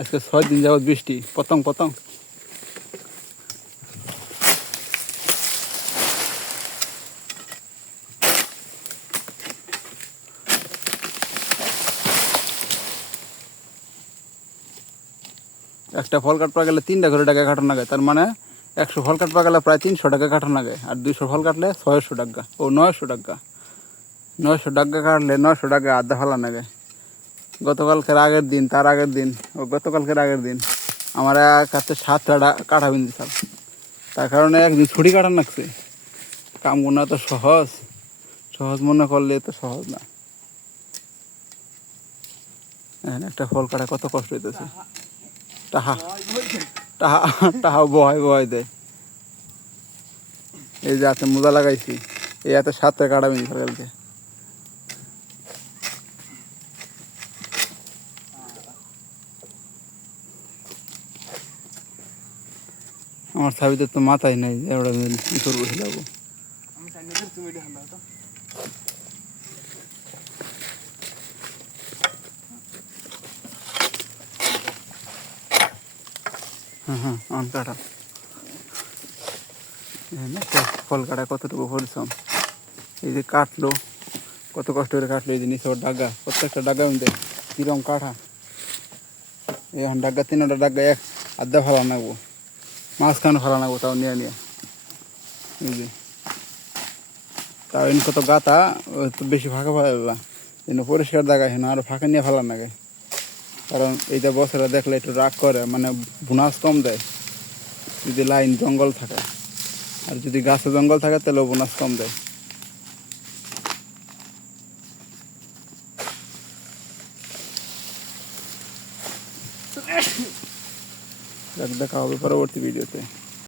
আজকে 6 দিন যাবত বৃষ্টি পতং পতং। একটা ফল কাটপা গেলে 3টা করে টাকা কাটানো লাগে, তার মানে 100 ফল কাটপা গেলে প্রায় 300 টাকা কাটানো লাগে। আর 200 ফল কাটলে 600 টাকা, ও 900 টাকা। 900 টাকা কাটলে 900 টাকা আধা ফেলা লাগে। গতকালকের আগের দিন, তার আগের দিন, ও গতকালকের আগের দিন আমার কাছে 7টা কাটা বিন্দু স্যার। তার কারণে একদিন ছুটি কাটান লাগছে। কামগুলো তো সহজ সহজ মনে করলে তো সহজ না। একটা ফল কাটা কত কষ্ট হইতেছে। টাহা টাহা টাহা বহাই বহাই দেয়। এই যে হাতে মোজা লাগাইছি, এই হাতে 7টা কাটা বিন্দু কালকে। আমার ছাবিতে তো মাথায় নাই, এবার কি করবো যাবো। হ্যাঁ আমার কাটা ফল কাটা কতটুকু পরিশ্রম। এই যে কাটলো, কত কষ্ট করে কাটলো। এই যে নিচে ওর ডাগা, প্রত্যেকটা ডাগা মধ্যে কিরম কাঠা। এখন ডাগা 3টা ডাগা এক আধা ফালা নাগবো, মাঝখানে ফালা নাগবো, তাও নিয়ে নিয়ে। এই যে তাও এনে কত গাতা, তো বেশি ফাঁকা ফেলা যেন পরিষ্কার জায়গা হেন আরো ফাঁকা নিয়ে ফেলার লাগে। কারণ এইটা বছরে দেখলে একটু রাগ করে, মানে বোনাস কম দেয় যদি লাইন জঙ্গল থাকে। আর যদি গাছে জঙ্গল থাকে তাহলেও বোনাস কম দেয়। দেখা হবে পরবর্তী ভিডিওতে।